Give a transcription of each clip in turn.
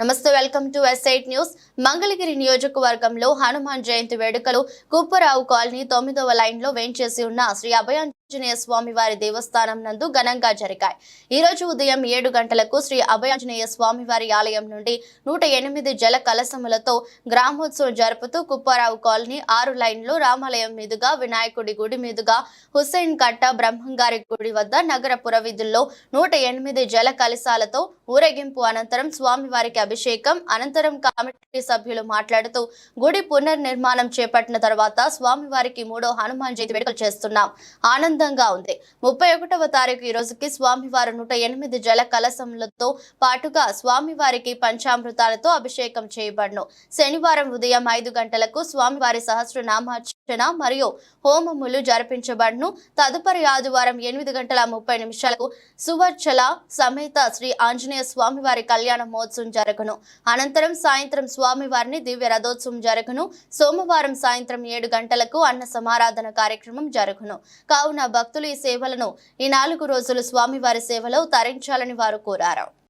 నమస్తే welcome to SIT news. Mangalagiri నియోజకవర్గంలో హనుమాన్ జయంతి వేడుకలు కుప్పరావు కాలనీ తొమ్మిదవ లైన్లో వేంచేసి ఉన్న శ్రీ అభయాంజనేయ స్వామివారి దేవస్థానం నందు ఘనంగా జరిగాయి. ఈ రోజు ఉదయం ఏడు గంటలకు శ్రీ అభయాంజనేయ స్వామివారి ఆలయం నుండి నూట ఎనిమిది జల కలశములతో గ్రామోత్సవం జరుపుతూ కుప్పారావు కాలనీ ఆరు లైన్లో రామాలయం మీదుగా వినాయకుడి గుడి మీదుగా హుస్సేన్ కట్ట బ్రహ్మంగారి గుడి వద్ద నగర పురవిధుల్లో నూట ఎనిమిది జల కలశాలతో ఊరేగింపు అనంతరం స్వామివారికి అభిషేకం అనంతరం కమిటీ సభ్యులు మాట్లాడుతూ గుడి పునర్నిర్మాణం చేపట్టిన తర్వాత స్వామివారికి మూడో హనుమాన్ జయంతి వేడుకలు చేస్తున్నాం. ఆనంద అందంగా ఉంది. ముప్పై ఒకటవ తారీఖు ఈ రోజుకి స్వామివారు నూట ఎనిమిది జల కలశములతో పాటుగా స్వామివారికి పంచామృతాలతో అభిషేకం చేయబడును. శనివారం ఉదయం ఐదు గంటలకు స్వామివారి సహస్రనామార్చన మరియు హోమములు జరిపించబడును. తదుపరి ఆదివారం ఎనిమిది గంటల ముప్పై నిమిషాలకు సువర్చల సమేత శ్రీ ఆంజనేయ స్వామివారి కళ్యాణ మహోత్సవం జరగను. అనంతరం సాయంత్రం స్వామివారిని దివ్య రథోత్సవం జరగను. సోమవారం సాయంత్రం ఏడు గంటలకు అన్న సమారాధన కార్యక్రమం జరగను. కావున భక్తులు ఈ సేవలను ఈ నాలుగు రోజులు స్వామివారి సేవలో తరించాలని వారు కోరారు.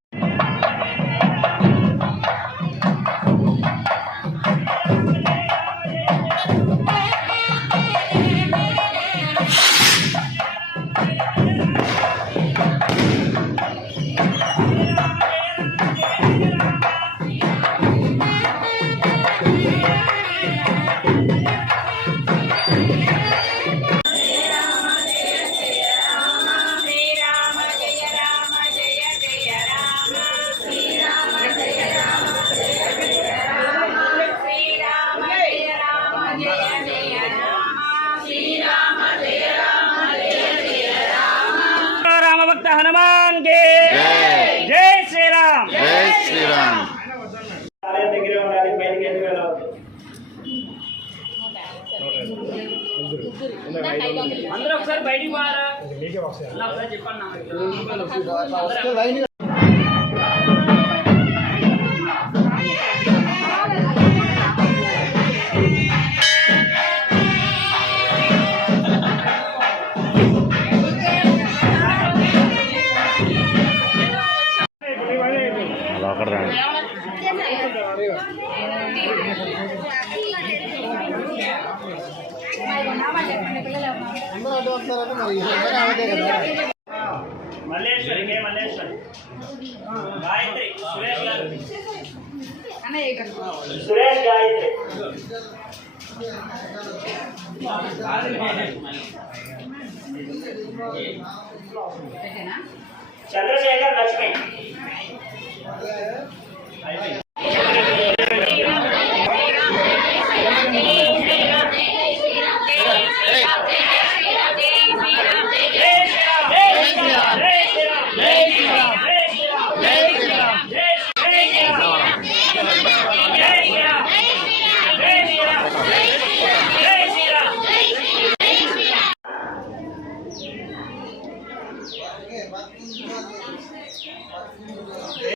అందరూ ఒకసారి బయటికి పోరా అలా ఒకసారి చెప్పండి అలా అక్కడ రండి మల్లేశ్వరి కే మల్లేశ్వరి గాయత్రి సురేష్ గారు సురేష్ గాయత్రి చంద్రశేఖర్